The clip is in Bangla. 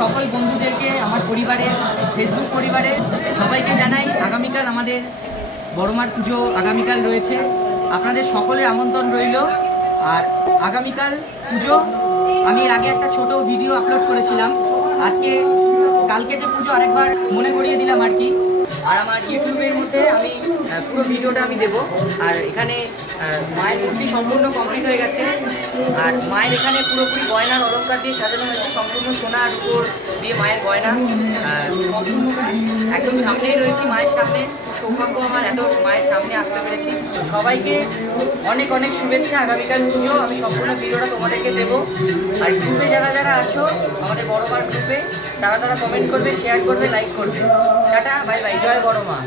সকল বন্ধুদেরকে, আমার পরিবারের, ফেসবুক পরিবারের সবাইকে জানাই আগামীকাল আমাদের বড়মার পুজো আগামীকাল রয়েছে। আপনাদের সকলের আমন্ত্রণ রইল। আর আগামীকাল পুজো, আমি এর আগে একটা ছোট ভিডিও আপলোড করেছিলাম। কালকে যে পুজো আরেকবার মনে করিয়ে দিলাম আর কি। আর আমার ইউটিউবের মধ্যে আমি পুরো ভিডিওটা আমি দেবো। আর এখানে মায়ের মূর্তি সম্পূর্ণ কমপ্লিট হয়ে গেছে। আর মায়ের এখানে পুরোপুরি গয়নার অলঙ্কার দিয়ে সাজানো হয়েছে, সম্পূর্ণ সোনা রূপোর দিয়ে মায়ের গয়না। সম্পূর্ণ একদম সামনেই রয়েছি, মায়ের সামনে। সৌভাগ্য আমার এত মায়ের সামনে আসতে পেরেছি। তো সবাইকে অনেক অনেক শুভেচ্ছা। আগামীকাল পুজো, আমি সম্পূর্ণ ভিডিওটা তোমাদেরকে দেবো। আর গ্রুপে যারা যারা আছো আমাদের বড়মার গ্রুপে, তারা কমেন্ট করবে, শেয়ার করবে, লাইক করবে। টাটা, বাই বাই, জয় বড়মা।